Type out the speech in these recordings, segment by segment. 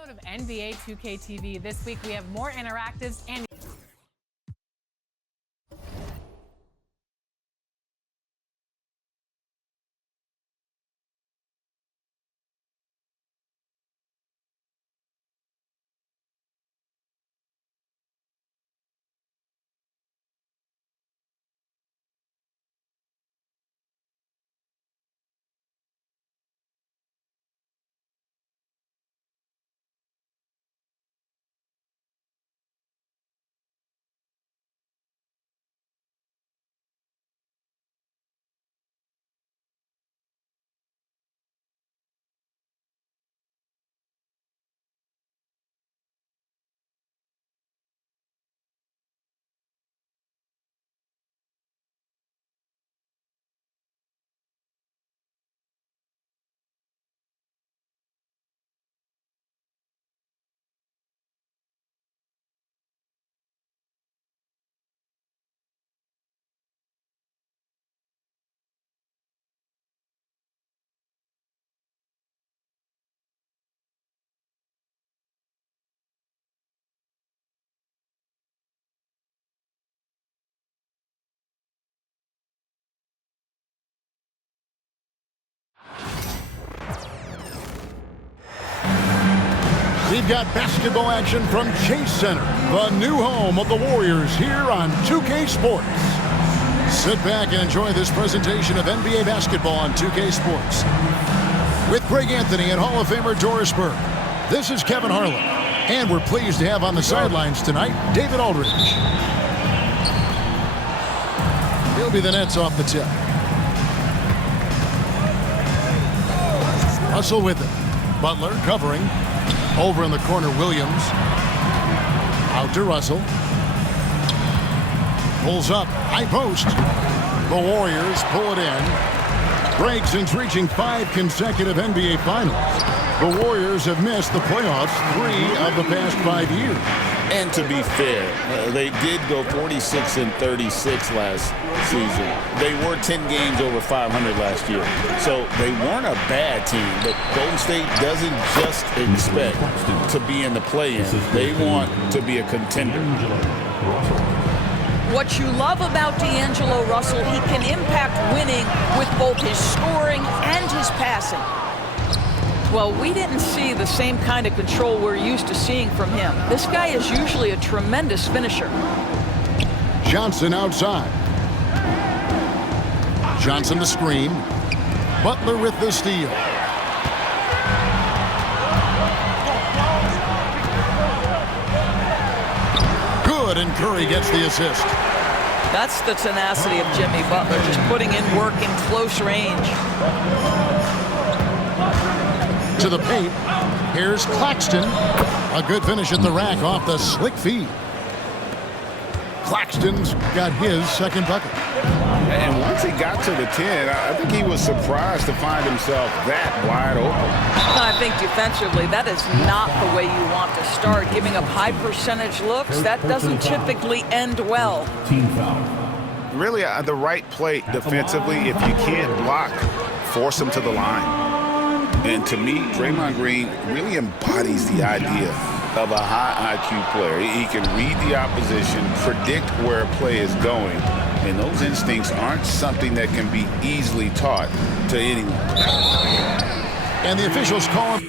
Episode of NBA 2K TV. This week we have more interactives and we've got basketball action from Chase Center, the new home of the Warriors here on 2K Sports. Sit back and enjoy this presentation of NBA basketball on 2K Sports. With Greg Anthony and Hall of Famer Doris Burke, this is Kevin Harlan. And we're pleased to have on the sidelines tonight, David Aldridge. He'll be the Nets off the tip. Russell with it. Butler covering. Over in the corner, Williams. Out to Russell. Pulls up. High post. The Warriors pull it in. Break since reaching 5 consecutive NBA Finals. The Warriors have missed the playoffs 3 of the past 5 years. And to be fair, they did go 46-36 last season. They were 10 games over 500 last year. So they weren't a bad team, but Golden State doesn't just expect to be in the play-in. They want to be a contender. What you love about D'Angelo Russell, he can impact winning with both his scoring and his passing. Well, we didn't see the same kind of control we're used to seeing from him. This guy is usually a tremendous finisher. Johnson outside. Johnson the screen. Butler with the steal. Good, and Curry gets the assist. That's the tenacity of Jimmy Butler, just putting in work in close range. To the paint. Here's Claxton. A good finish at the rack off the slick feed. Claxton's got his second bucket. And once he got to the 10, I think he was surprised to find himself that wide open. I think defensively, that is not the way you want to start. Giving up high percentage looks, that doesn't typically end well. Team foul. Really, the right play defensively. If you can't block, force him to the line. And to me, Draymond Green really embodies the idea of a high IQ player. He can read the opposition, predict where a play is going, and those instincts aren't something that can be easily taught to anyone. And the officials call him.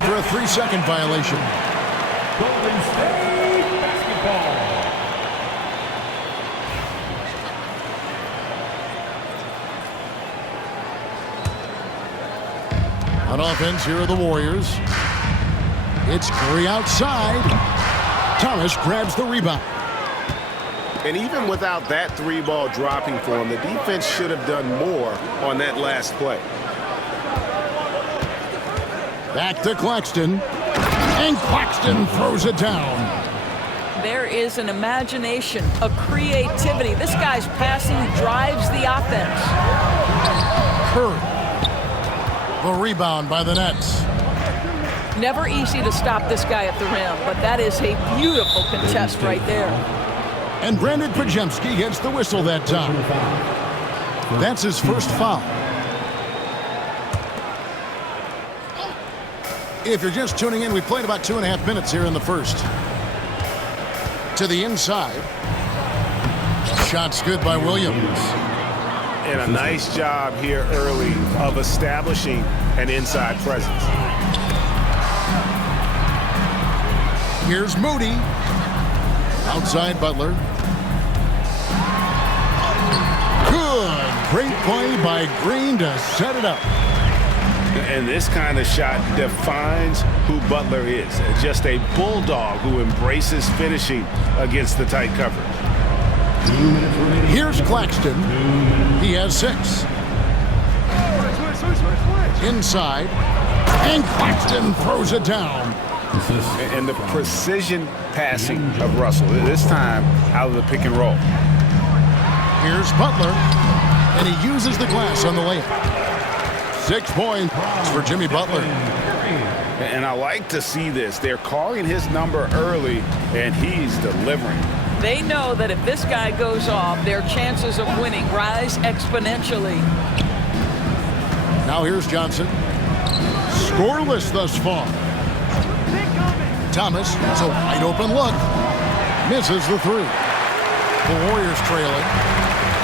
For a 3-second violation. Golden State basketball. On offense, here are the Warriors. It's Curry outside. Thomas grabs the rebound. And even without that 3-ball dropping for him, the defense should have done more on that last play. Back to Claxton. And Claxton throws it down. There is an imagination, a creativity. This guy's passing drives the offense. Curry. The rebound by the Nets. Never easy to stop this guy at the rim, but that is a beautiful contest right there. And Brandon Pajemski gets the whistle that time. That's his first foul. If you're just tuning in, we played about 2.5 minutes here in the first. To the inside. Shot's good by Williams. And a nice job here early of establishing an inside presence. Here's Moody. Outside Butler. Good. Great play by Green to set it up. And this kind of shot defines who Butler is. Just a bulldog who embraces finishing against the tight coverage. Here's Claxton. He has 6. Inside. And Claxton throws it down. And the precision passing of Russell, this time out of the pick and roll. Here's Butler. And he uses the glass on the layup. 6 points for Jimmy Butler. And I like to see this. They're calling his number early, and he's delivering. They know that if this guy goes off, their chances of winning rise exponentially. Now here's Johnson. Scoreless thus far. Thomas, it's a wide open look. Misses the 3. The Warriors trailing.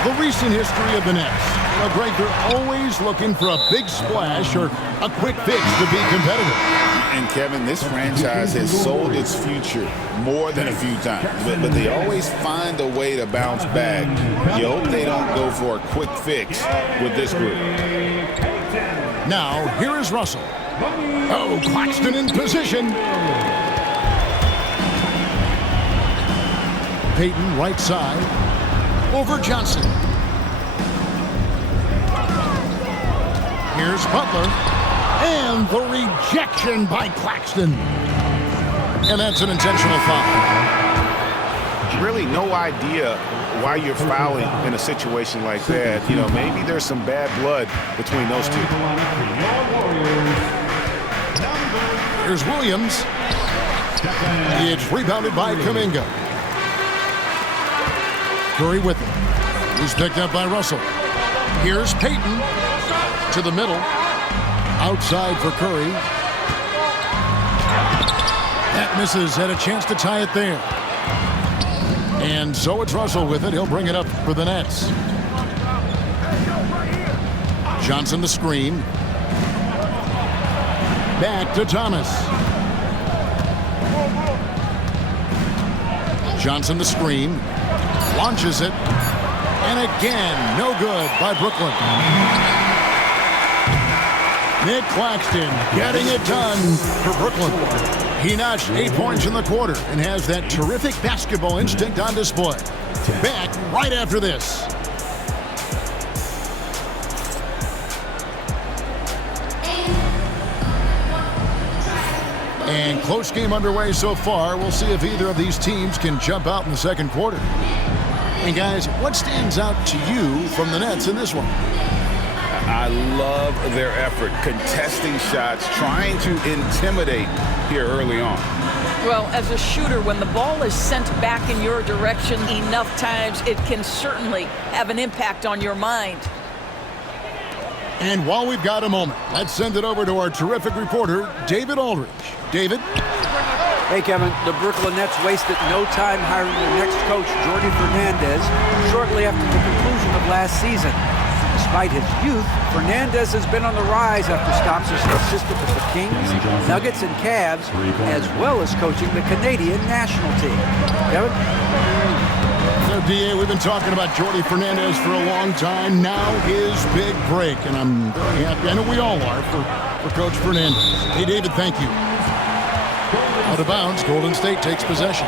The recent history of the Nets. You know, Greg, they're always looking for a big splash or a quick fix to be competitive. And Kevin, this franchise has sold its future more than a few times, but they always find a way to bounce back. You hope they don't go for a quick fix with this group. Now, here is Russell. Oh, Claxton in position. Payton, right side. Over Johnson. Here's Butler. And the rejection by Claxton. And that's an intentional foul. Really no idea why you're fouling in a situation like that. You know, maybe there's some bad blood between those two. Here's Williams. It's rebounded by Kuminga. Curry with it. He's picked up by Russell. Here's Payton to the middle. Outside for Curry. That misses. Had a chance to tie it there. And so it's Russell with it. He'll bring it up for the Nets. Johnson the screen. Back to Thomas. Johnson the screen. Launches it. And again, no good by Brooklyn. Nick Claxton getting it done for Brooklyn. He notched 8 points in the quarter and has that terrific basketball instinct on display. Back right after this. And close game underway so far. We'll see if either of these teams can jump out in the second quarter. And guys, what stands out to you from the Nets in this one? I love their effort, contesting shots, trying to intimidate here early on. Well, as a shooter, when the ball is sent back in your direction enough times, it can certainly have an impact on your mind. And while we've got a moment, let's send it over to our terrific reporter, David Aldridge. David? Hey, Kevin, the Brooklyn Nets wasted no time hiring their next coach, Jordi Fernandez, shortly after the conclusion of last season. Despite his youth, Fernandez has been on the rise after stops as an assistant with the Kings, Nuggets, and Cavs, as well as coaching the Canadian national team. Kevin? So, DA, we've been talking about Jordi Fernandez for a long time. Now his big break, and I'm very happy. I know we all are for Coach Fernandez. Hey, David, thank you. Out of bounds, Golden State takes possession.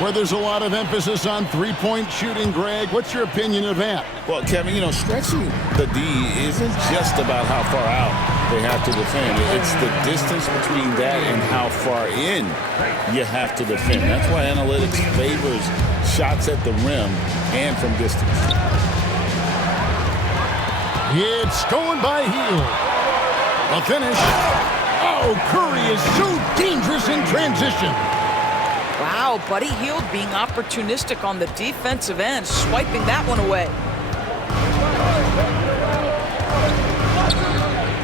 where there's a lot of emphasis on three-point shooting. Greg, what's your opinion of that? Well, Kevin, you know, stretching the D isn't just about how far out they have to defend. It's the distance between that and how far in you have to defend. That's why analytics favors shots at the rim and from distance. It's going by Hield. A finish. Oh, Curry is so dangerous in transition. Wow, Buddy Hield being opportunistic on the defensive end, swiping that one away.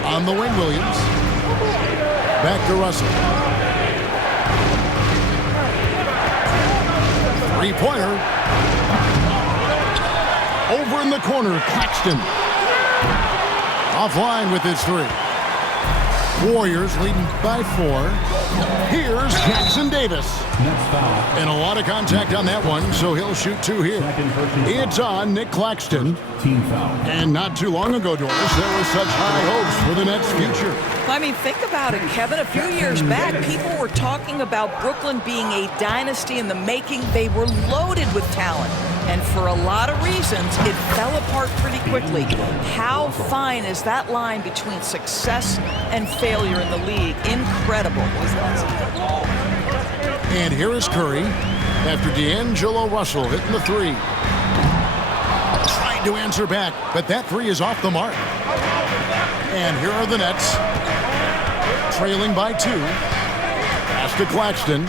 On the wing, Williams. Back to Russell. Three-pointer. Over in the corner, Claxton. Offline with his three. Warriors leading by 4. Here's Jackson Davis. And a lot of contact on that one, so he'll shoot 2 here. It's on Nick Claxton. Team foul. And not too long ago, Doris, there were such high hopes for the Nets' future. I mean, think about it, Kevin. A few years back, people were talking about Brooklyn being a dynasty in the making. They were loaded with talent. And for a lot of reasons, it fell apart pretty quickly. How fine is that line between success and failure in the league? Incredible. And here is Curry after D'Angelo Russell hitting the three. Trying to answer back, but that three is off the mark. And here are the Nets, trailing by 2. Pass to Claxton.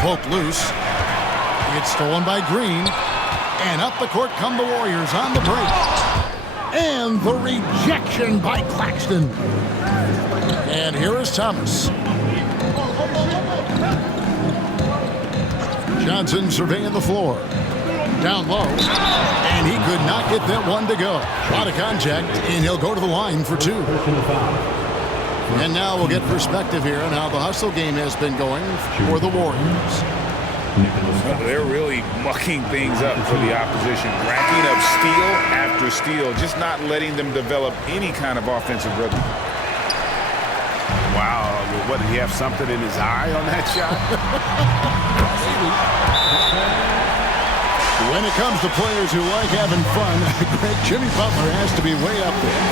Poke loose. It's stolen by Green. And up the court come the Warriors on the break. And the rejection by Claxton. And here is Thomas. Johnson surveying the floor. Down low. And he could not get that one to go. A lot of contact, and he'll go to the line for 2. And now we'll get perspective here on how the hustle game has been going for the Warriors. They're really mucking things up for the opposition, racking up steal after steal, just not letting them develop any kind of offensive rhythm. Wow, what, did he have something in his eye on that shot? When it comes to players who like having fun, Greg, Jimmy Butler has to be way up there.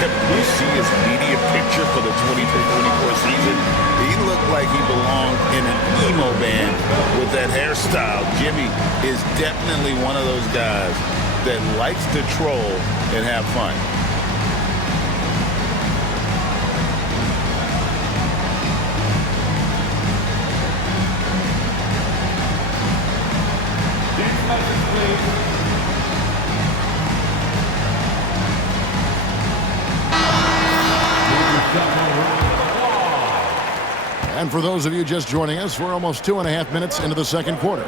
Can you see his media picture for the 23-24 season? He looked like he belonged in an emo band with that hairstyle. Jimmy is definitely one of those guys that likes to troll and have fun. And for those of you just joining us, we're almost 2.5 minutes into the second quarter.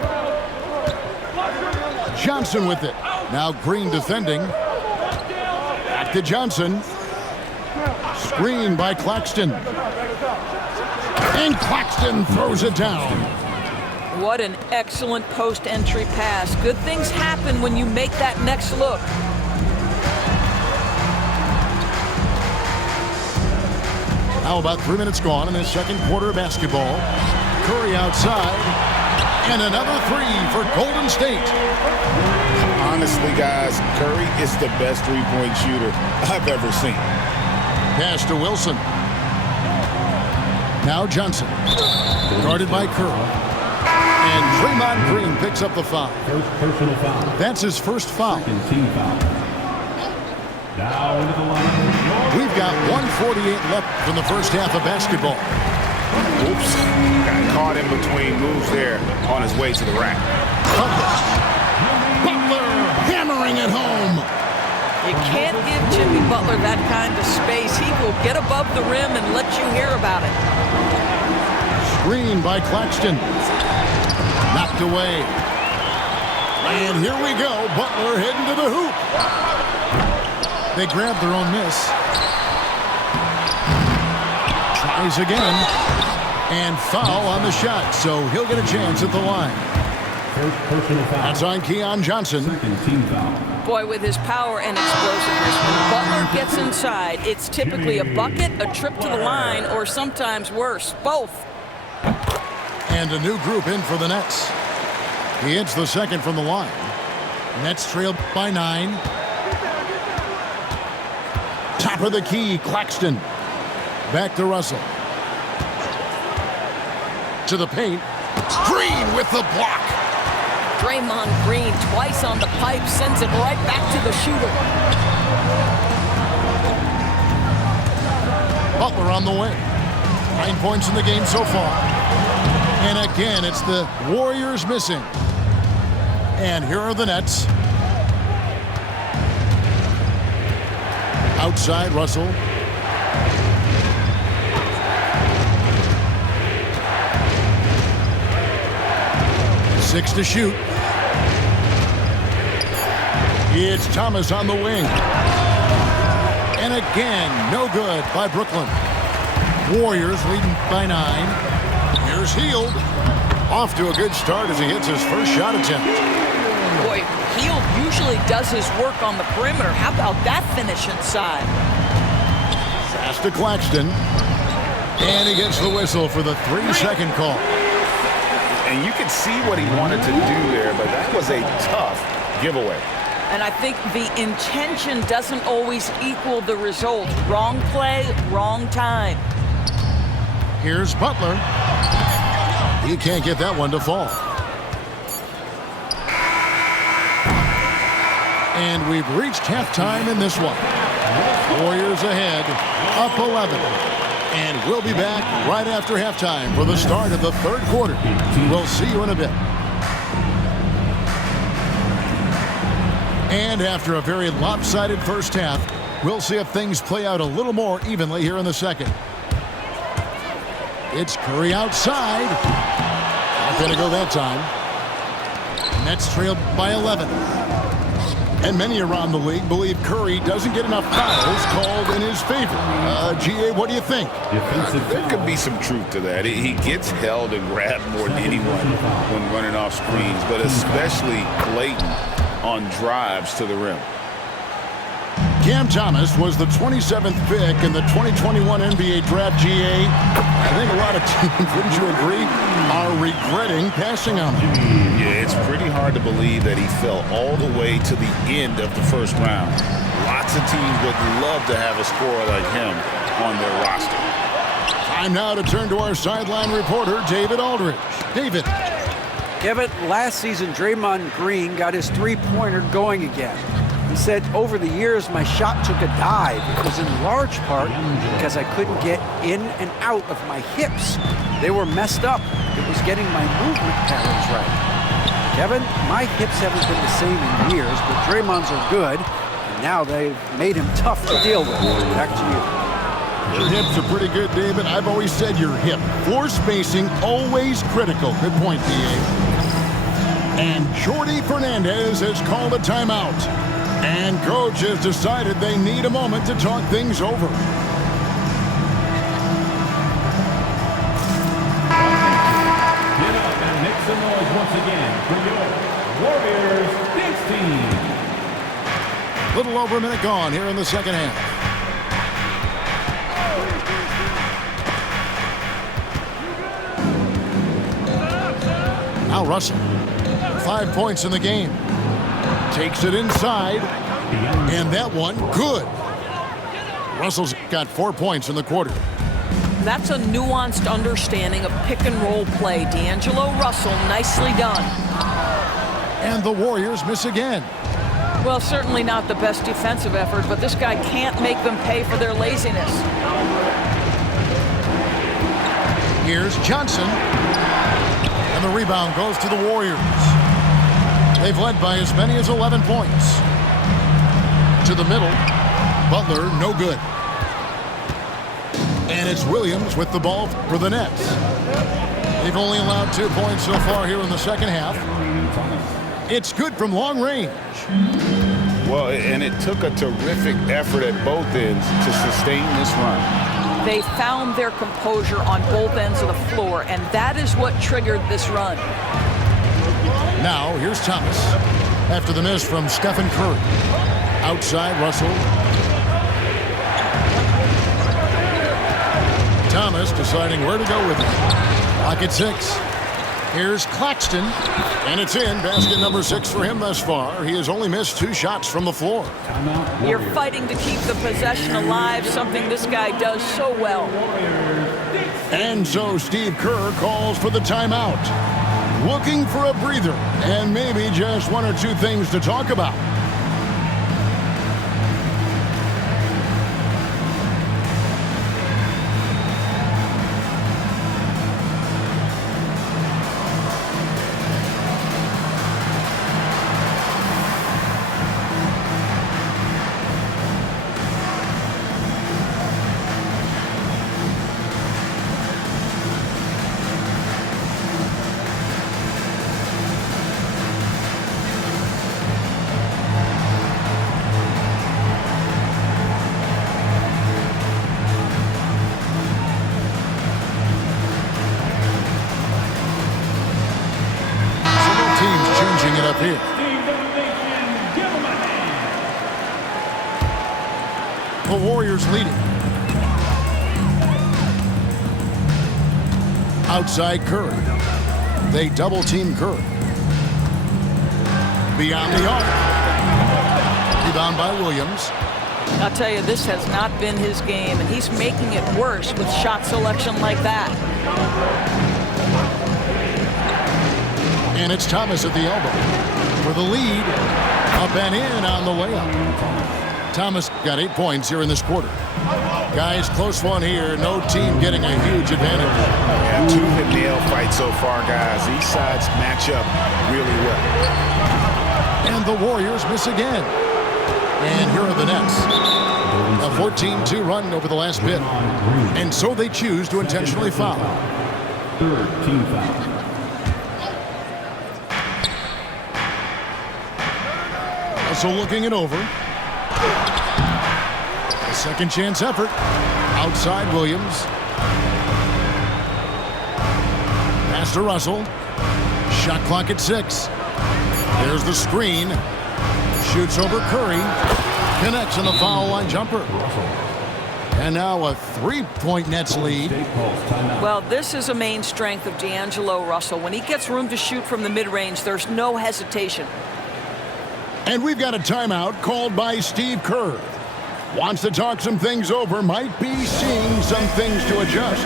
Johnson with it. Now Green defending. Back to Johnson. Screen by Claxton. And Claxton throws it down. What an excellent post-entry pass. Good things happen when you make that next look. Now about 3 minutes gone in this second quarter of basketball. Curry outside. And another three for Golden State. Honestly, guys, Curry is the best three-point shooter I've ever seen. Pass to Wilson. Now Johnson. Guarded by Curry. And Draymond Green picks up the foul. First personal foul. That's his first foul. Second team foul. Now into the line. We've got 1:48 left from the first half of basketball. Oops. Got caught in between moves there on his way to the rack. Butler hammering it home. You can't give Jimmy Butler that kind of space. He will get above the rim and let you hear about it. Screen by Claxton. Knocked away. And here we go. Butler heading to the hoop. They grab their own miss. Tries again. And foul on the shot. So he'll get a chance at the line. First personal foul. That's on Keon Johnson. Second team foul. Boy, with his power and explosiveness, when Butler gets inside, it's typically a bucket, a trip to the line, or sometimes worse, both. And a new group in for the Nets. He hits the second from the line. Nets trail by 9. Top of the key, Claxton. Back to Russell. To the paint. Green with the block. Draymond Green twice on the pipe, sends it right back to the shooter. Butler on the way. 9 points in the game so far. And again, it's the Warriors missing. And here are the Nets. Outside, Russell. Six to shoot. It's Thomas on the wing. And again, no good by Brooklyn. Warriors leading by 9. Here's Hield. Off to a good start as he hits his first shot attempt. Boy, Hield usually does his work on the perimeter. How about that finish inside? Pass to Claxton. And he gets the whistle for the 3-second call. And you can see what he wanted to do there, but that was a tough giveaway. And I think the intention doesn't always equal the result. Wrong play, wrong time. Here's Butler. He can't get that one to fall. And we've reached halftime in this one. Warriors ahead, up 11. And we'll be back right after halftime for the start of the third quarter. We'll see you in a bit. And after a very lopsided first half, we'll see if things play out a little more evenly here in the second. It's Curry outside. Not going to go that time. Nets trailed by 11. And many around the league believe Curry doesn't get enough fouls called in his favor. G.A., what do you think? There could be some truth to that. He gets held and grabbed more than anyone when running off screens, but especially blatant on drives to the rim. Cam Thomas was the 27th pick in the 2021 NBA Draft. GA. I think a lot of teams, wouldn't you agree, are regretting passing on him. Yeah, it's pretty hard to believe that he fell all the way to the end of the first round. Lots of teams would love to have a scorer like him on their roster. Time now to turn to our sideline reporter, David Aldridge. David. Kevin, last season, Draymond Green got his three-pointer going again. He said, over the years, my shot took a dive. It was in large part because I couldn't get in and out of my hips. They were messed up. It was getting my movement patterns right. Kevin, my hips haven't been the same in years, but Draymond's are good, and now they've made him tough to deal with. Back to you. Your hips are pretty good, David. I've always said your hip. Floor spacing, always critical. Good point, D.A. And Jordi Fernandez has called a timeout. And coach has decided they need a moment to talk things over. Get up and make some noise once again for your Warriors dance team. Little over a minute gone here in the second half. Now Russell. 5 points in the game. Takes it inside. And that one, good. Russell's got 4 points in the quarter. That's a nuanced understanding of pick-and-roll play. D'Angelo Russell, nicely done. And the Warriors miss again. Well, certainly not the best defensive effort, but this guy can't make them pay for their laziness. Here's Johnson. And the rebound goes to the Warriors. They've led by as many as 11 points. To the middle. Butler, no good. And it's Williams with the ball for the Nets. They've only allowed 2 points so far here in the second half. It's good from long range. Well, and it took a terrific effort at both ends to sustain this run. They found their composure on both ends of the floor, and that is what triggered this run. Now, here's Thomas. After the miss from Stephen Curry. Outside, Russell. Thomas deciding where to go with it. Lock at 6. Here's Claxton, and it's in. Basket number 6 for him thus far. He has only missed 2 shots from the floor. You're fighting to keep the possession alive, something this guy does so well. And so Steve Kerr calls for the timeout. Looking for a breather and maybe just 1 or 2 things to talk about. Changing it up here. The Warriors leading. Outside Curry. They double team Curry. Beyond the arc. Rebound by Williams. I'll tell you, this has not been his game, and he's making it worse with shot selection like that. And it's Thomas at the elbow for the lead. Up and in on the layup. Thomas got 8 points here in this quarter. Guys, close one here. No team getting a huge advantage. Yeah, 2 hit-nail fights so far, guys. Each sides match up really well. And the Warriors miss again. And here are the Nets. A 14-2 run over the last bit. And so they choose to intentionally foul. 3rd team foul. So looking it over. A second chance effort. Outside Williams. Pass to Russell. Shot clock at 6. There's the screen. Shoots over Curry. Connects on the foul line jumper. And now a 3-point Nets lead. Well, this is a main strength of D'Angelo Russell. When he gets room to shoot from the mid-range, there's no hesitation. And we've got a timeout called by Steve Kerr. Wants to talk some things over, might be seeing some things to adjust.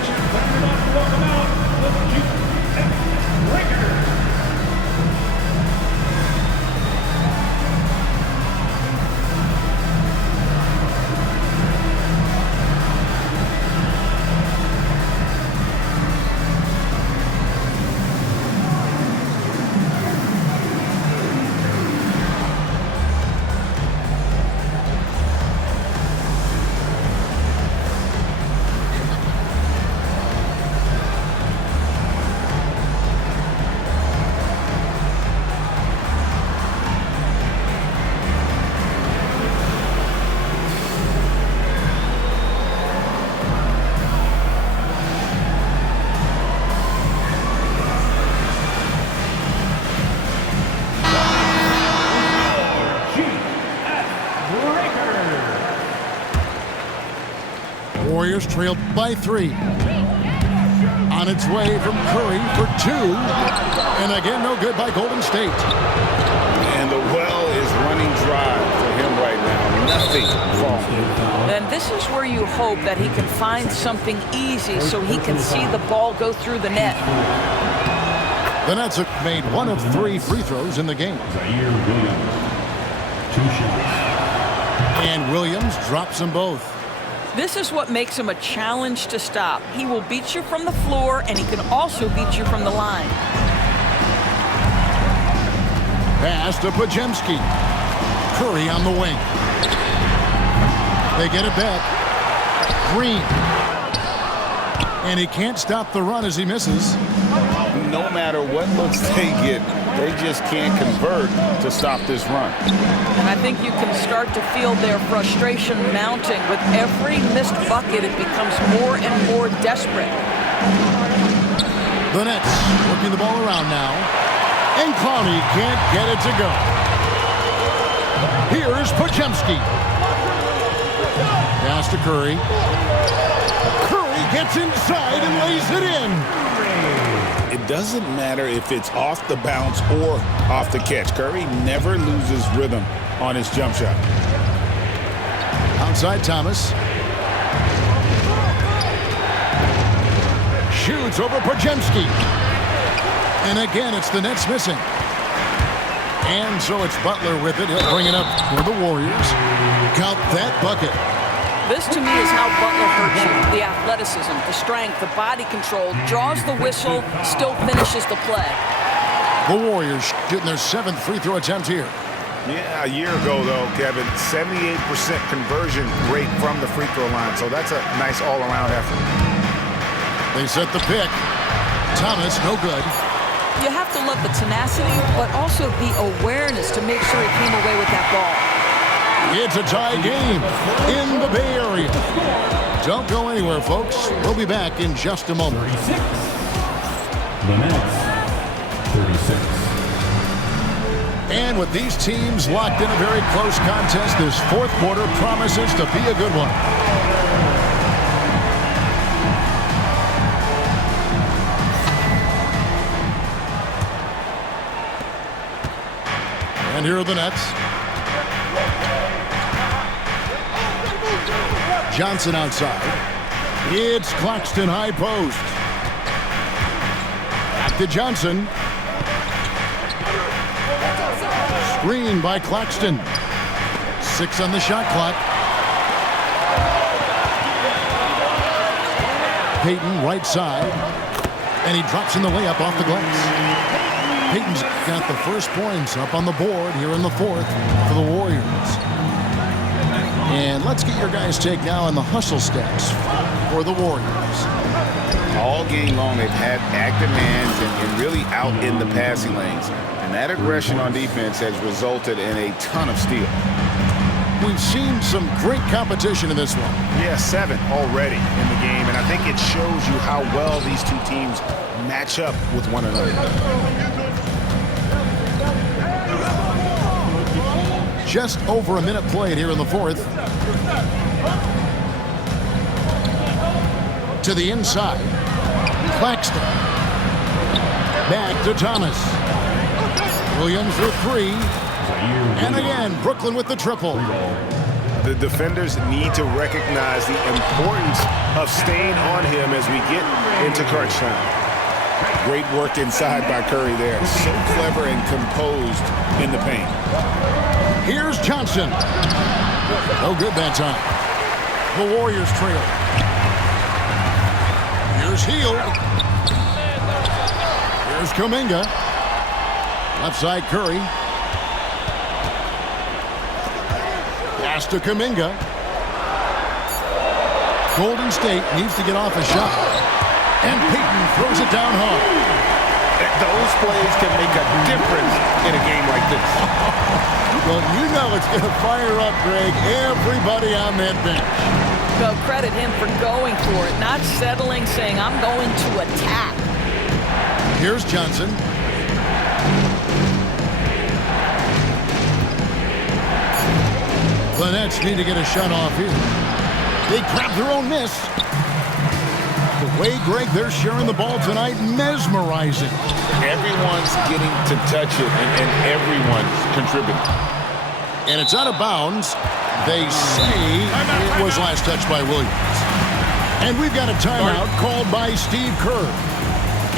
Warriors trailed by 3. On its way from Curry for 2. And again, no good by Golden State. And the well is running dry for him right now. Nothing falling. And this is where you hope that he can find something easy so he can see the ball go through the net. The Nets have made 1 of 3 free throws in the game. Williams. 2 shots. And Williams drops them both. This is what makes him a challenge to stop. He will beat you from the floor, and he can also beat you from the line. Pass to Pajemski. Curry on the wing. They get it back. Green. And he can't stop the run as he misses. No matter what looks they get, they just can't convert to stop this run. And I think you can start to feel their frustration mounting. With every missed bucket, it becomes more and more desperate. The Nets working the ball around now. And Clowney can't get it to go. Here's Pajemski. Pass to Curry. Curry gets inside and lays it in. it doesn't matter if it's off the bounce or off the catch. Curry never loses rhythm on his jump shot. Outside Thomas. Shoots over Podziemski. And again, it's the Nets missing. And so it's Butler with it. He'll bring it up for the Warriors. Count that bucket. This, to me, is how Butler hurts you. The athleticism, the strength, the body control, draws the whistle, still finishes the play. The Warriors shooting their 7th free throw attempt here. Yeah, a year ago, though, Kevin, 78% conversion rate from the free throw line. So that's a nice all-around effort. They set the pick. Thomas, no good. You have to love the tenacity, but also the awareness to make sure he came away with that ball. It's a tie game in the Bay Area. Don't go anywhere, folks. We'll be back in just a moment. 36. The Nets, 36. And with these teams locked in a very close contest, this fourth quarter promises to be a good one. And here are the Nets. Johnson outside. It's Claxton high post. Back to Johnson. Screen by Claxton. 6 on the shot clock. Payton right side. And he drops in the layup off the glass. Payton's got the first points up on the board here in the fourth for the Warriors. And let's get your guys' take now on the hustle stats for the Warriors. All game long, they've had active hands and really out in the passing lanes. And that aggression on defense has resulted in a ton of steals. We've seen some great competition in this one. Yeah, 7 already in the game. And I think it shows you how well these two teams match up with one another. Just over a minute played here in the fourth. To the inside. Claxton. Back to Thomas. Williams for 3. And again, Brooklyn with the triple. The defenders need to recognize the importance of staying on him as we get into crunch time. Great work inside by Curry there. So clever and composed in the paint. Here's Johnson. No good that time. The Warriors trail. Here's Hield. Here's Kuminga. Left side Curry. Pass to Kuminga. Golden State needs to get off a shot. And Payton throws it down hard. Those plays can make a difference in a game like this. Well, you know it's going to fire up, Greg, everybody on that bench. Well, credit him for going for it, not settling, saying, I'm going to attack. Here's Johnson. The Nets need to get a shot off here. They grab their own miss. The way, Greg, they're sharing the ball tonight, mesmerizing. Everyone's getting to touch it, and everyone's contributing. And it's out of bounds. They say it was last touched by Williams. And we've got a timeout called by Steve Kerr.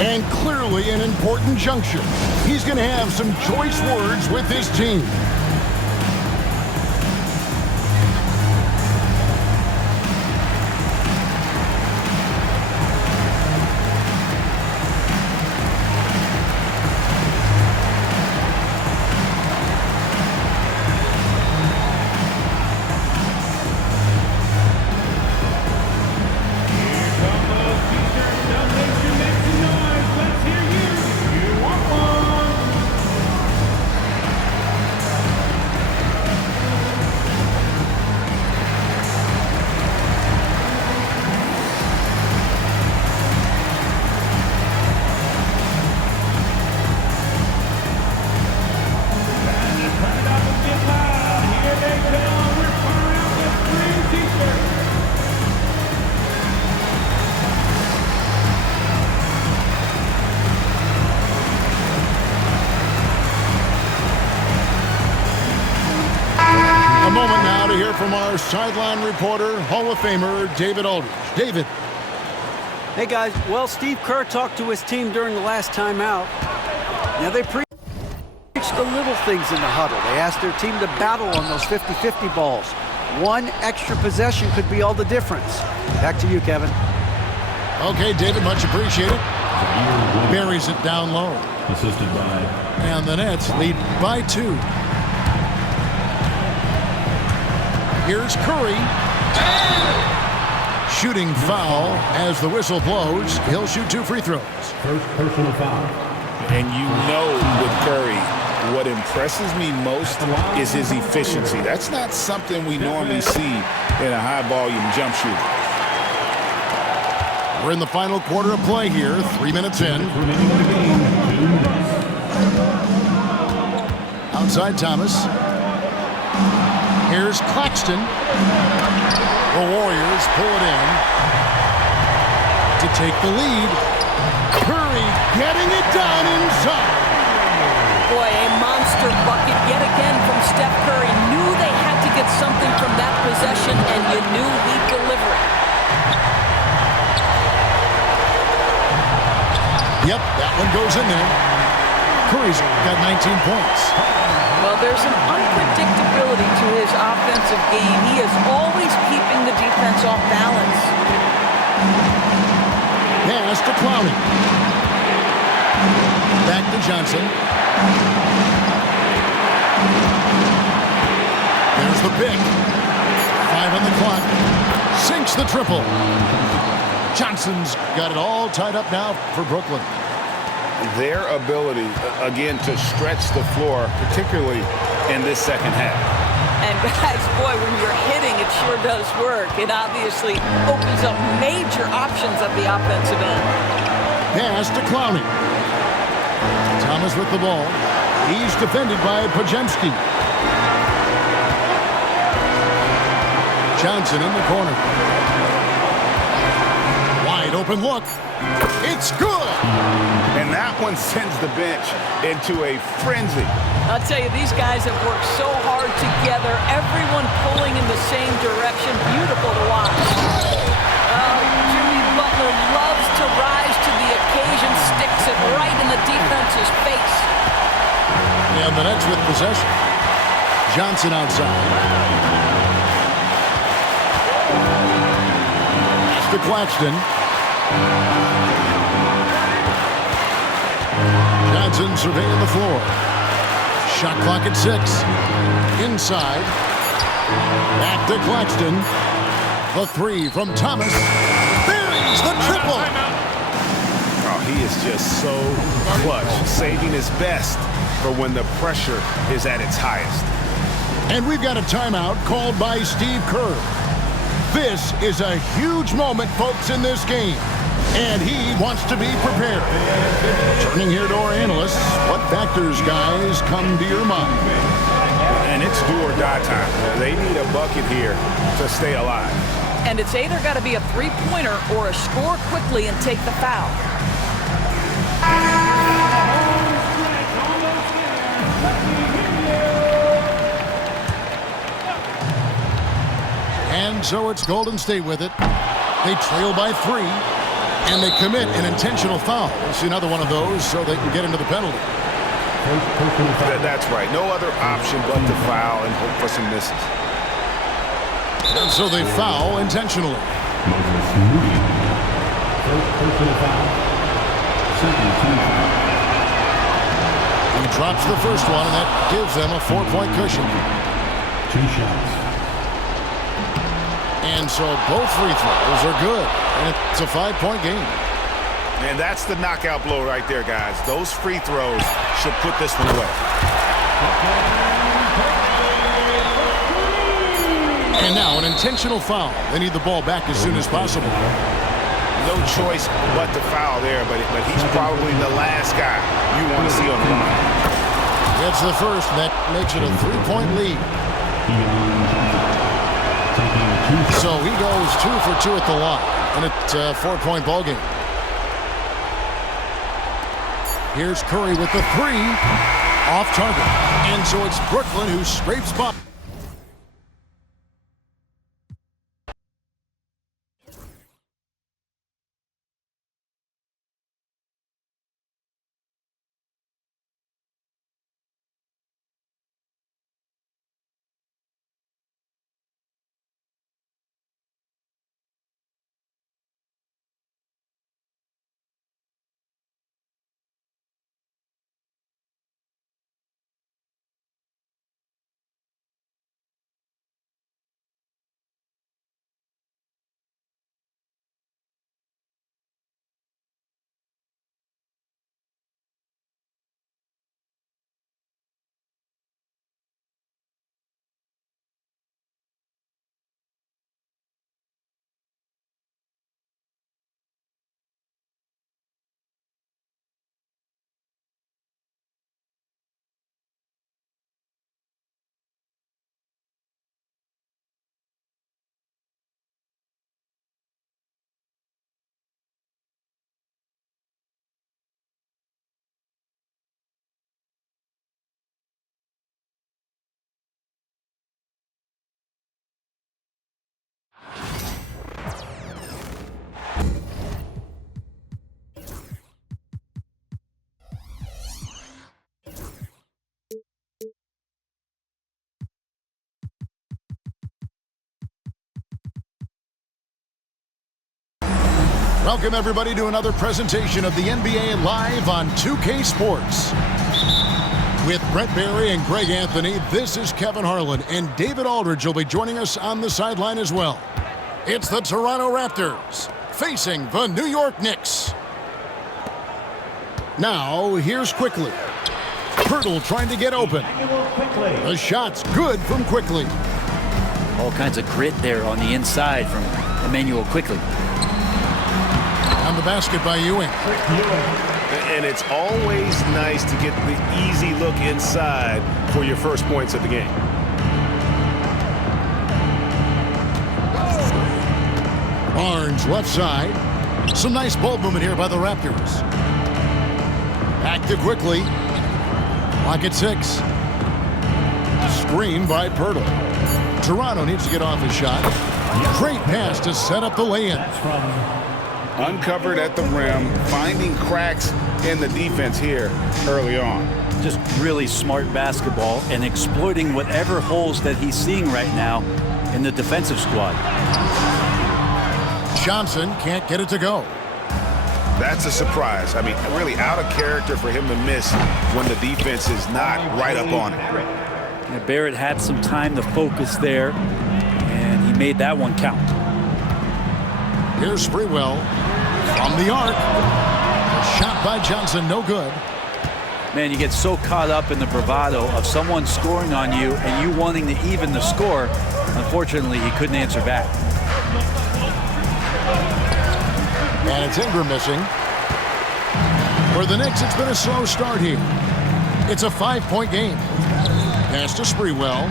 And clearly an important juncture. He's going to have some choice words with his team. hear from our sideline reporter, Hall of Famer David Aldridge. David. Hey, guys. Well, Steve Kerr talked to his team during the last timeout. Now, they preached the little things in the huddle. They asked their team to battle on those 50-50 balls. One extra possession could be all the difference. Back to you, Kevin. Okay, David, much appreciated. Buries it down low. Assisted by. And the Nets lead by 2. Here's Curry. Shooting foul as the whistle blows. He'll shoot 2 free throws. First personal foul. And you know with Curry, what impresses me most is his efficiency. That's not something we normally see in a high-volume jump shooter. We're in the final quarter of play here, 3 minutes in. Outside Thomas. Here's Claxton. The Warriors pull it in to take the lead. Curry getting it done inside. Boy, a monster bucket yet again from Steph Curry. Knew they had to get something from that possession, and you knew he'd deliver it. Yep, that one goes in there. Curry's got 19 points. Well, there's an unpredictability to his offensive game. He is always keeping the defense off balance. Pass to Clowney. Back to Johnson. There's the pick. 5 on the clock. Sinks the triple. Johnson's got it all tied up now for Brooklyn. Their ability, again, to stretch the floor, particularly in this second half. And guys, boy, when you're hitting, it sure does work. It obviously opens up major options at the offensive end. Pass to Clowney. Thomas with the ball. He's defended by Pajemski. Johnson in the corner. Wide open look. It's good. And that one sends the bench into a frenzy. I'll tell you, these guys have worked so hard together, everyone pulling in the same direction. Beautiful to watch. Jimmy Butler loves to rise to the occasion, sticks it right in the defense's face. And the Nets with possession. Johnson outside. To Claxton. Johnson surveying the floor. Shot clock at 6. Inside. Back to Claxton. The 3 from Thomas. Buries the triple. Oh, he is just so clutch, saving his best for when the pressure is at its highest. And we've got a timeout called by Steve Kerr. This is a huge moment, folks, in this game. And he wants to be prepared. Turning here to our analysts, what factors, guys, come to your mind? And it's do or die time. They need a bucket here to stay alive. And it's either got to be a three-pointer or a score quickly and take the foul. And so it's Golden State with it. They trail by 3. And they commit an intentional foul. We'll see another one of those so they can get into the penalty. That's right. No other option but to foul and hope for some misses. And so they foul intentionally. He drops the first one, and that gives them a 4-point cushion. 2 shots. And so both free throws are good. And it's a 5-point game. And that's the knockout blow right there, guys. Those free throws should put this one away. And now an intentional foul. They need the ball back as soon as possible. No choice but to foul there, but he's probably the last guy you want to see on the line. That's the first. That makes it a 3-point lead. So he goes 2 for 2 at the line. And it's a 4-point ball game. Here's Curry with the 3. Off target. And so it's Brooklyn who scrapes by. Welcome, everybody, to another presentation of the NBA live on 2K Sports. With Brett Barry and Greg Anthony, this is Kevin Harlan, and David Aldridge will be joining us on the sideline as well. It's the Toronto Raptors facing the New York Knicks. Now, here's Quickly. Pirtle trying to get open. The shot's good from Quickly. All kinds of grit there on the inside from Emmanuel Quickly. On the basket by Ewing. And it's always nice to get the easy look inside for your first points of the game. Barnes left side. Some nice ball movement here by the Raptors. Back to Quickly. Clock at 6. Screen by Pirtle. Toronto needs to get off his shot. Great pass to set up the lay-in. Uncovered at the rim, finding cracks in the defense here early on. Just really smart basketball and exploiting whatever holes that he's seeing right now in the defensive squad. Johnson can't get it to go. That's a surprise. I mean, really out of character for him to miss when the defense is not right up on it. Yeah, Barrett had some time to focus there, and he made that one count. Here's Sprewell from the arc. A shot by Johnson, no good. Man, you get so caught up in the bravado of someone scoring on you and you wanting to even the score. Unfortunately, he couldn't answer back. And it's Ingram missing. For the Knicks, it's been a slow start here. It's a 5-point game. Pass to Sprewell.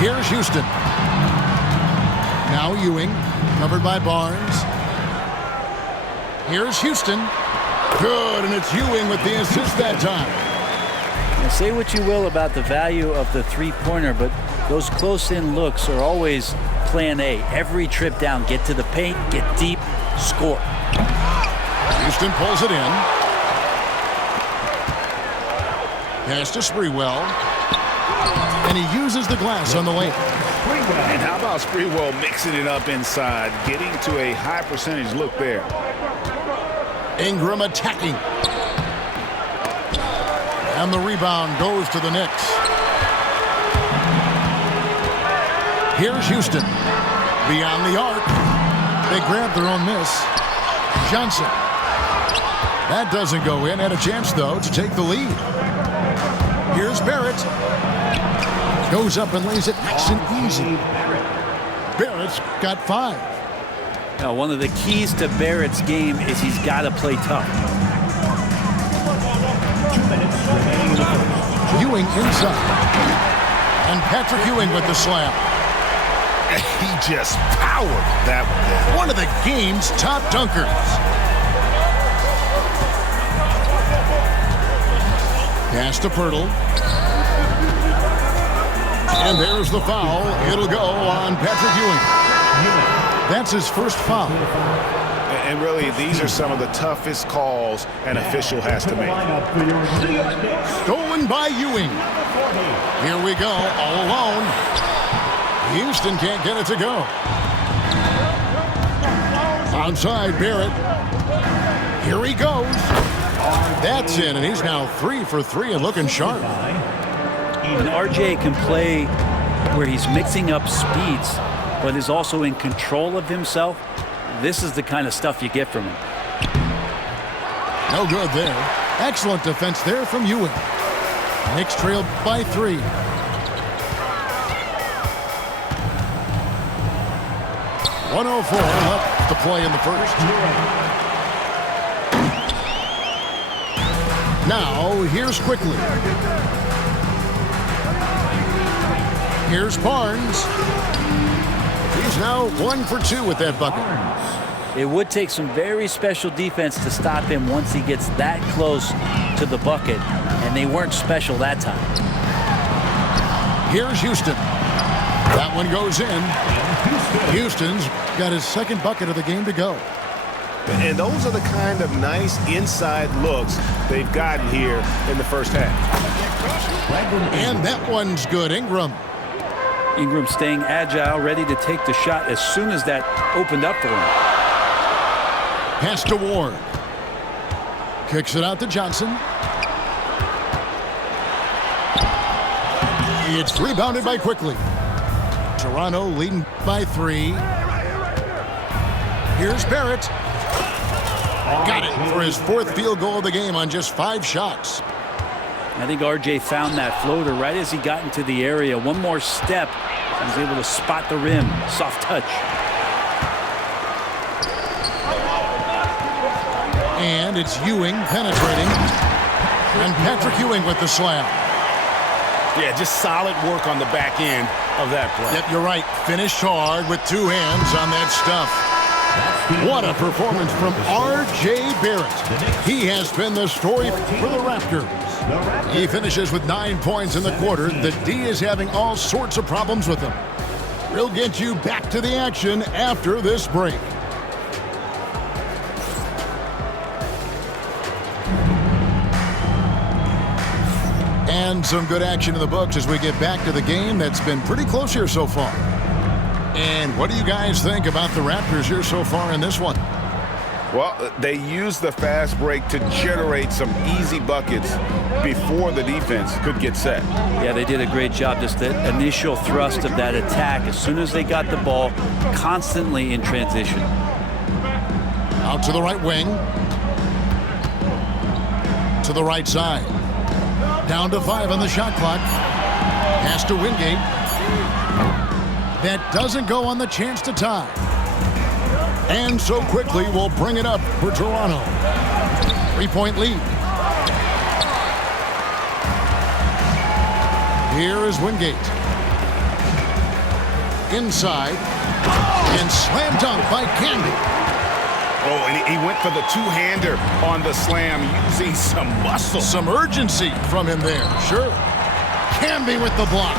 Here's Houston. Now Ewing, covered by Barnes. Here's Houston. Good, and it's Ewing with the assist that time. Now, say what you will about the value of the three-pointer, but those close-in looks are always plan A. Every trip down, get to the paint, get deep, score. Houston pulls it in. Pass to Sprewell. And he uses the glass on the lane. And how about Sprewell mixing it up inside, getting to a high percentage look there. Ingram attacking. And the rebound goes to the Knicks. Here's Houston. Beyond the arc. They grab their own miss. Johnson. That doesn't go in. Had a chance, though, to take the lead. Here's Barrett. Goes up and lays it nice and easy. Barrett's got 5. Now, one of the keys to Barrett's game is he's got to play tough. Ewing inside. And Patrick Ewing with the slam. He just powered that one down. One of the game's top dunkers. Pass to Pirtle. And there's the foul. It'll go on Patrick Ewing. That's his first foul. And really, these are some of the toughest calls an official has to make. Stolen by Ewing. Here we go, all alone. Houston can't get it to go. Outside, Barrett. Here he goes. That's in, and he's now 3 for 3 and looking sharp. And RJ can play where he's mixing up speeds, but is also in control of himself. This is the kind of stuff you get from him. No good there. Excellent defense there from Ewing. Knicks trailed by 3. .104 left to play in the first. Now, here's Quickly. Here's Barnes. He's now 1 for 2 with that bucket. It would take some very special defense to stop him once he gets that close to the bucket, and they weren't special that time. Here's Houston. That one goes in. Houston's got his second bucket of the game to go. And those are the kind of nice inside looks they've gotten here in the first half. And that one's good. Ingram. Ingram staying agile, ready to take the shot as soon as that opened up for him. Pass to Ward. Kicks it out to Johnson. It's rebounded by Quickly. Toronto leading by 3. Here's Barrett. Got it for his 4th field goal of the game on just 5 shots. I think RJ found that floater right as he got into the area. One more step, he was able to spot the rim. Soft touch. And it's Ewing penetrating. And Patrick Ewing with the slam. Yeah, just solid work on the back end of that play. Yep, you're right. Finished hard with 2 hands on that stuff. What a performance from R.J. Barrett. He has been the story for the Raptors. He finishes with 9 points in the quarter. The D is having all sorts of problems with him. We'll get you back to the action after this break. And some good action in the books as we get back to the game that's been pretty close here so far. And what do you guys think about the Raptors here so far in this one? Well, they used the fast break to generate some easy buckets before the defense could get set. Yeah, they did a great job. Just the initial thrust of that attack, as soon as they got the ball, constantly in transition. Out to the right wing. To the right side. Down to 5 on the shot clock. Pass to Wingate. That doesn't go on the chance to tie. And so Quickly will bring it up for Toronto. 3-point lead. Here is Wingate. Inside. And slam dunk by Canby. Oh, and he went for the two-hander on the slam, using some muscle. Some urgency from him there, sure. Canby with the block.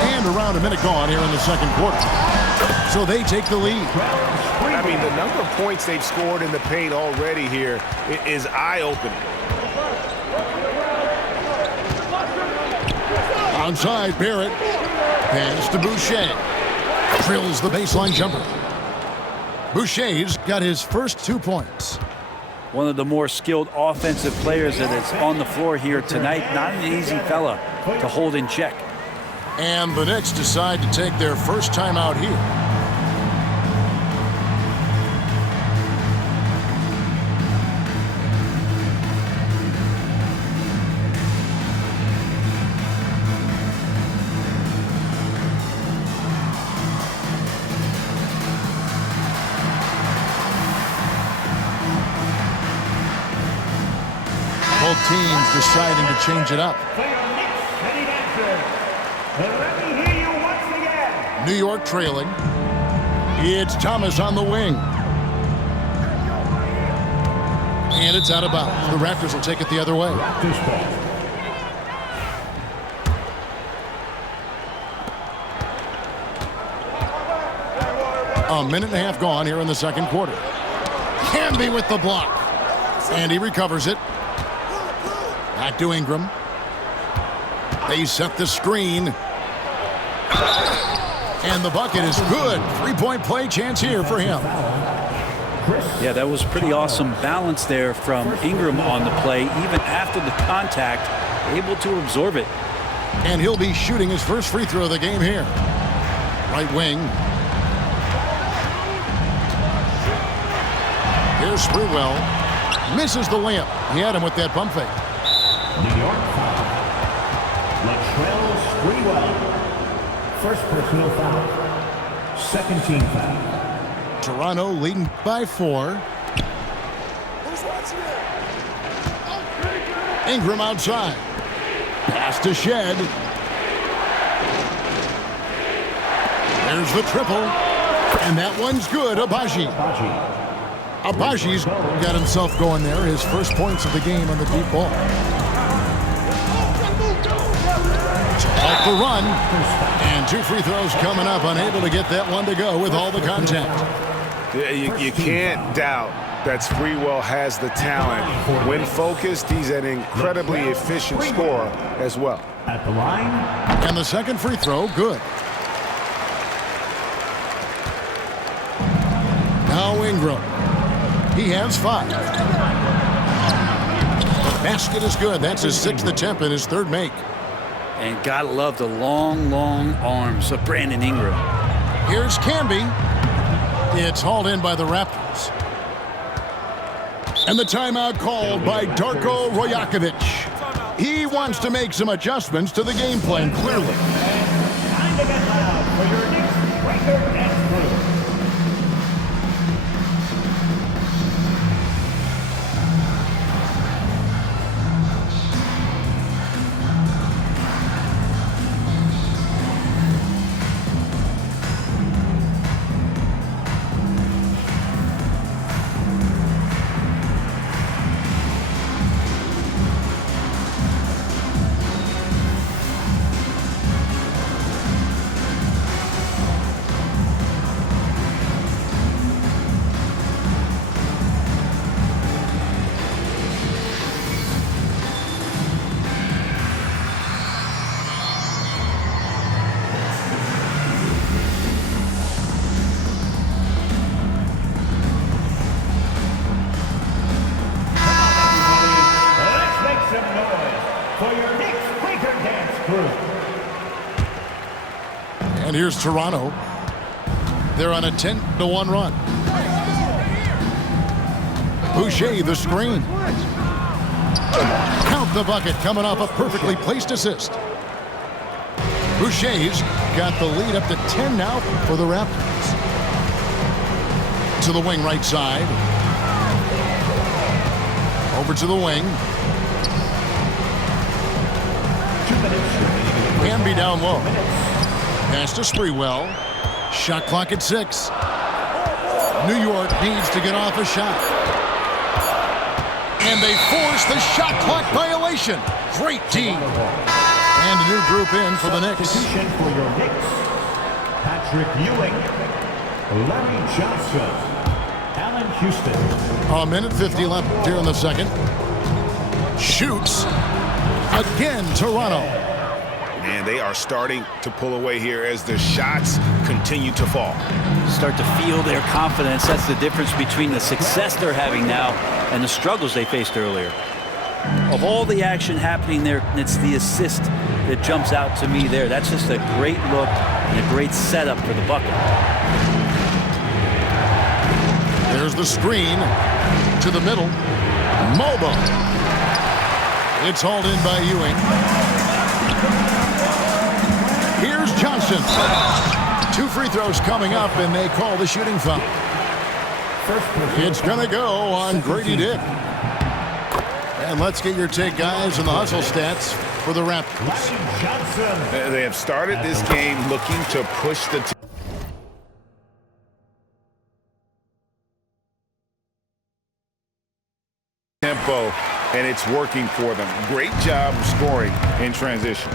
And around a minute gone here in the second quarter. So they take the lead. I mean, the number of points they've scored in the paint already here is eye-opening. Outside, Barrett. Pass to Boucher. Drills the baseline jumper. Boucher's got his first 2 points. One of the more skilled offensive players that is on the floor here tonight. Not an easy fella to hold in check. And the Knicks decide to take their first time out here. Both teams deciding to change it up. New York trailing. It's Thomas on the wing. And it's out of bounds. The Raptors will take it the other way. A minute and a half gone here in the second quarter. Canby with the block. And he recovers it. Back to Ingram. They set the screen. And the bucket is good. 3-point play chance here for him. Yeah, that was pretty awesome balance there from Ingram on the play. Even after the contact, able to absorb it. And he'll be shooting his first free throw of the game here. Right wing. Here's Sprewell. Misses the layup. He had him with that pump fake. New York foul. Latrell Sprewell. First personal foul. Second team foul. Toronto leading by 4. Ingram outside. Pass to Shed. There's the triple. And that one's good. Abaji. Abaji's got himself going there. His first points of the game on the deep ball. Off the run. And 2 free throws coming up. Unable to get that one to go with all the contact. You can't doubt that Sprewell has the talent. When focused, he's an incredibly efficient scorer as well. At the line. And the second free throw, good. Now Ingram. He has 5. The basket is good. That's his 6th attempt and his 3rd make. And gotta love the long, long arms of Brandon Ingram. Here's Camby. It's hauled in by the Raptors. And the timeout called by Darko Rajakovic. He wants to make some adjustments to the game plan, clearly. Time to get loud for your Knicks Breaker Dance Crew. And here's Toronto. They're on a 10-1 run. Boucher, the screen. Count the bucket, coming off a perfectly placed assist. Boucher's got the lead up to 10 now for the Raptors. To the wing right side. Over to the wing. Can be down low. Pass to Sprewell. Shot clock at 6. New York needs to get off a shot. And they force the shot clock violation. Great team. And a new group in for the Knicks. Substitution for your Knicks. Patrick Ewing. Larry Johnson. Allen Houston. A minute 50 left here in the second. Shoots. Again, Toronto. And they are starting to pull away here as the shots continue to fall. Start to feel their confidence. That's the difference between the success they're having now and the struggles they faced earlier. Of all the action happening there, it's the assist that jumps out to me there. That's just a great look and a great setup for the bucket. There's the screen to the middle. Mobo. It's hauled in by Ewing. Here's Johnson. 2 free throws coming up, and they call the shooting foul. It's going to go on Grady Dick. And let's get your take, guys, on the hustle stats for the Raptors. They have started this game looking to push the tempo, and it's working for them. Great job of scoring in transition.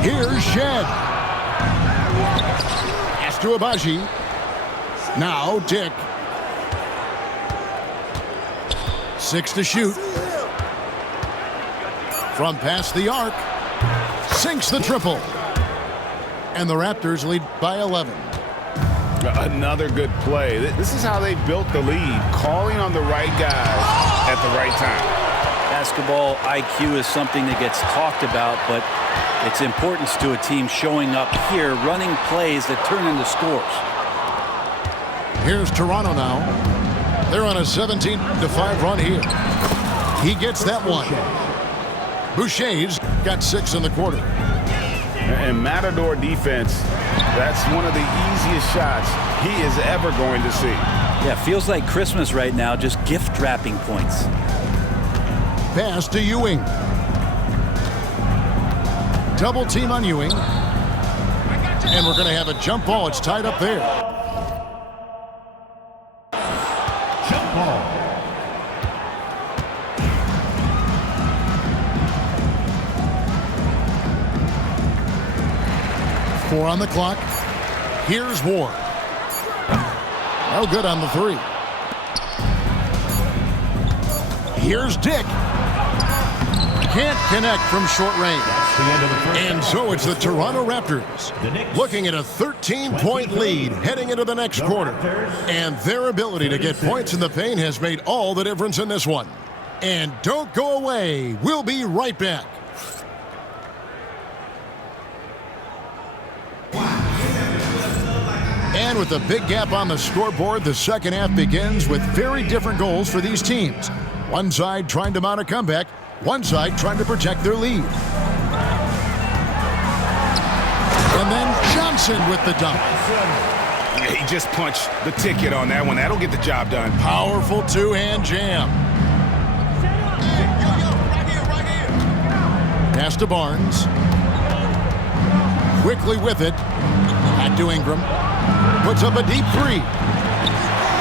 Here's Shed. Pass to Abaji. Now Dick. 6 to shoot. From past the arc. Sinks the triple. And the Raptors lead by 11. Another good play. This is how they built the lead, calling on the right guys at the right time. Basketball IQ is something that gets talked about, but its importance to a team showing up here, running plays that turn into scores. Here's Toronto now. They're on a 17-5 run here. He gets that one. Boucher's got 6 in the quarter. And Matador defense, that's one of the easiest shots he is ever going to see. Yeah, feels like Christmas right now, just gift wrapping points. Pass to Ewing. Double team on Ewing. And we're going to have a jump ball. It's tied up there. Jump ball. Four on the clock. Here's Ward. No good on the three. Here's Dick. Can't connect from short range. And so it's the Toronto Raptors looking at a 13-point lead heading into the next quarter. And their ability to get points in the paint has made all the difference in this one. And don't go away. We'll be right back. And with the big gap on the scoreboard, the second half begins with very different goals for these teams. One side trying to mount a comeback, one side trying to protect their lead. And then Johnson with the dunk. Yeah, he just punched the ticket on that one. That'll get the job done. Powerful two-hand jam. Pass to Barnes. Quickly with it. Back to Ingram. Puts up a deep three.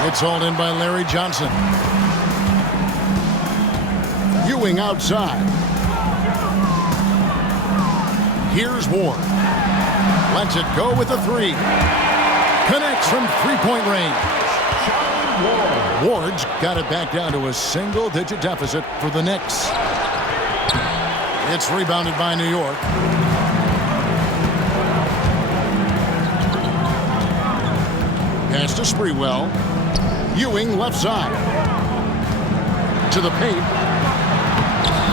It's hauled in by Larry Johnson. Ewing outside. Here's Ward. Lets it go with a three. Connects from three-point range. Ward's got it back down to a single-digit deficit for the Knicks. It's rebounded by New York. Pass to Sprewell. Ewing left side. To the paint.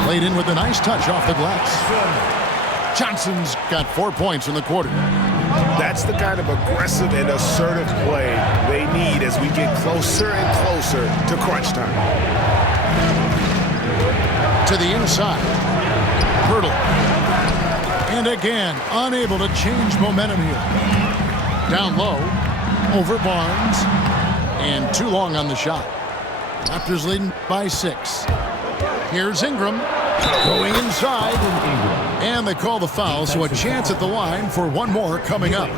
Played in with a nice touch off the glass. Johnson's got 4 points in the quarter. That's the kind of aggressive and assertive play they need as we get closer and closer to crunch time. To the inside. Hurdle. And again, unable to change momentum here. Down low. Over Barnes. And too long on the shot. Raptors leading by 6. Here's Ingram. Going inside. And they call the foul, so a chance at the line for one more coming up.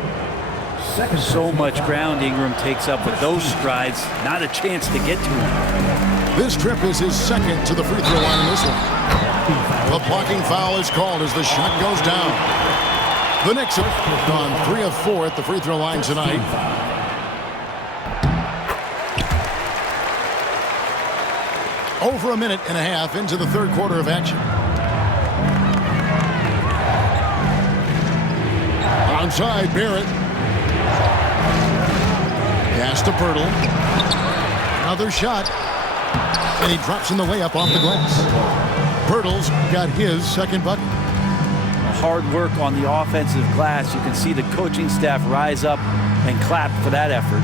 So much ground Ingram takes up with those strides. Not a chance to get to him. This trip is his second to the free throw line in this one. The blocking foul is called as the shot goes down. The Knicks have gone 3 of 4 at the free throw line tonight. Over a minute and a half into the third quarter of action. Onside, Barrett. Pass to Pirtle. Another shot. And he drops in the layup off the glass. Pirtle's got his second bucket. Hard work on the offensive glass. You can see the coaching staff rise up and clap for that effort.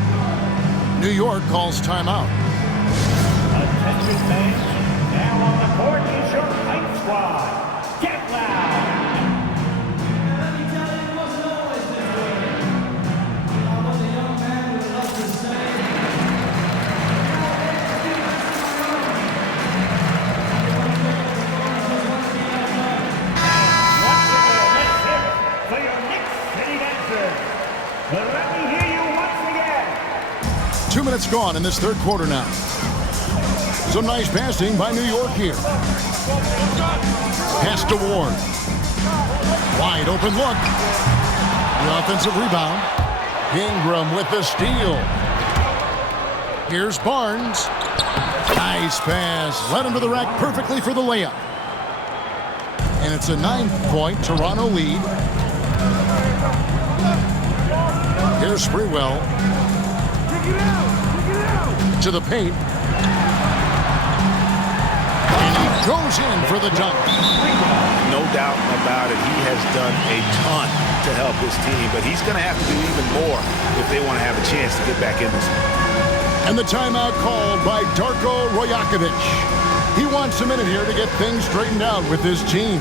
New York calls timeout. Attention fans, now on the court is your fight squad. Get loud! Let me tell you, it wasn't always this way. I was a young man with love to say. Once again, let's hear it for your Knicks City Dancers. Let me hear you once again. 2 minutes gone in this third quarter now. Some nice passing by New York here. Pass to Ward. Wide open look. The offensive rebound. Ingram with the steal. Here's Barnes. Nice pass. Led him to the rack perfectly for the layup. And it's a 9-point Toronto lead. Here's Sprewell. To the paint. Goes in for the dunk. No doubt about it. He has done a ton to help his team, but he's going to have to do even more if they want to have a chance to get back in this one. And the timeout called by Darko Rojakovic. He wants a minute here to get things straightened out with his team.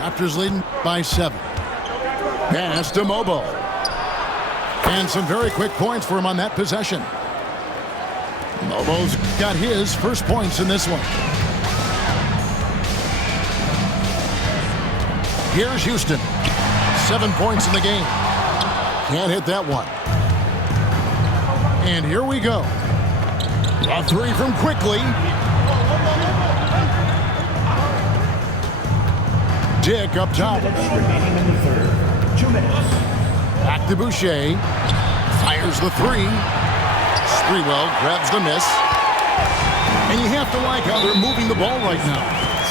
Raptors leading by 7. Pass to Mobo. And some very quick points for him on that possession. Mobo's got his first points in this one. Here's Houston. 7 points in the game. Can't hit that one. And here we go. A 3 from Quickly. Dick up top. Remaining in the third. 2 minutes. Back to Boucher. Fires the 3. Sprewell grabs the miss. And you have to like how they're moving the ball right now.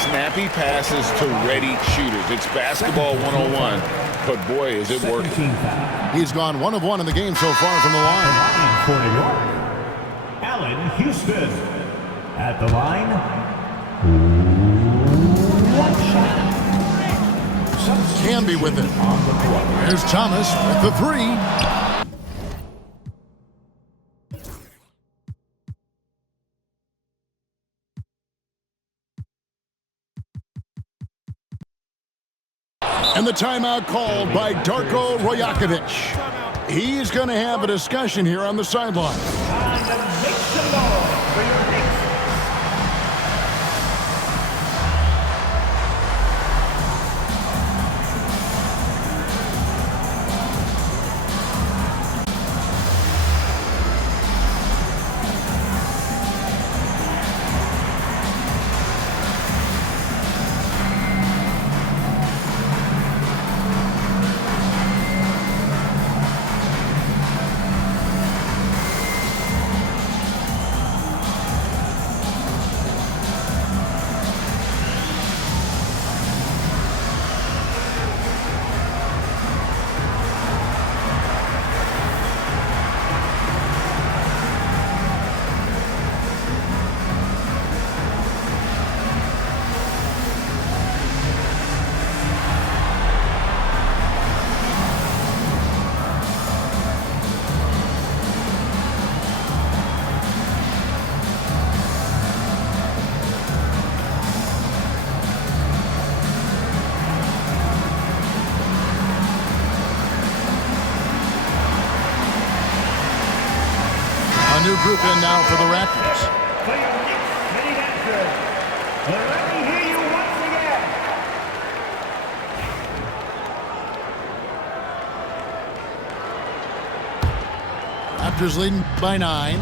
Snappy passes to ready shooters. It's basketball 101, but boy, is it working. He's gone 1 of 1 in the game so far from the line. For New York, Allen Houston. At the line, 1 shot. Can be with it. There's Thomas with the 3. And the timeout called by Darko Rojakovic. He's going to have a discussion here on the sideline. A new group in now for the Raptors. For your Knicks City Dancers, let me hear you once again. Raptors leading by 9.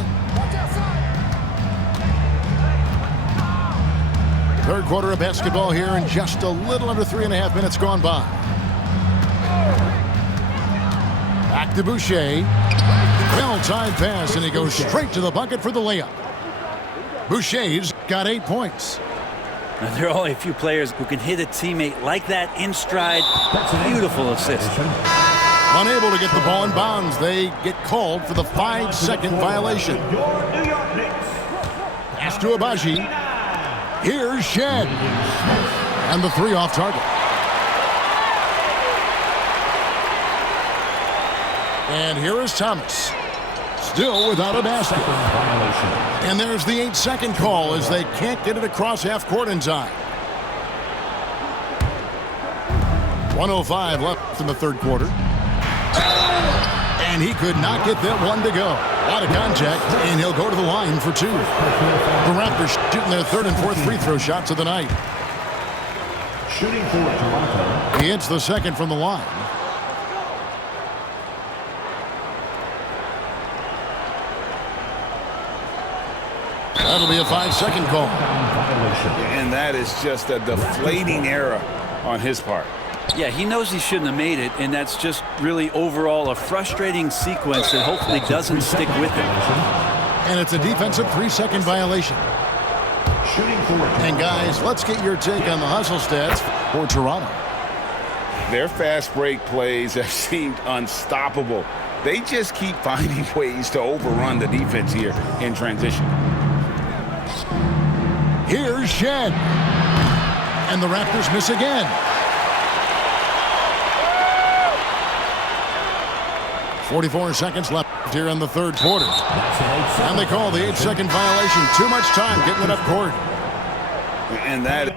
Third quarter of basketball here in just a little under 3.5 minutes gone by. Back to Boucher. Well-timed pass, and he goes straight to the bucket for the layup. Boucher's got 8 points. Now, there are only a few players who can hit a teammate like that in stride. Beautiful assist. Unable to get the ball in bounds, they get called for the 5-second violation. Your New York Knicks. Pass to Abaji. Here's Shed. And the 3 off target. And here is Thomas. Still without a basket. And there's the 8-second call as they can't get it across half court in time. 1:05 left in the third quarter. And he could not get that one to go. A lot of contact, and he'll go to the line for 2. The Raptors shooting their 3rd and 4th free throw shots of the night. Shooting for Toronto. He hits the 2nd from the line. That'll be a 5-second call. And that is just a deflating error on his part. Yeah, he knows he shouldn't have made it, and that's just really overall a frustrating sequence that hopefully doesn't stick with him. And it's a defensive 3-second violation. And guys, let's get your take on the hustle stats for Toronto. Their fast break plays have seemed unstoppable. They just keep finding ways to overrun the defense here in transition. Here's Shed. And the Raptors miss again. .44 seconds left here in the third quarter. And they call the 8-second violation. Too much time getting it up court. And that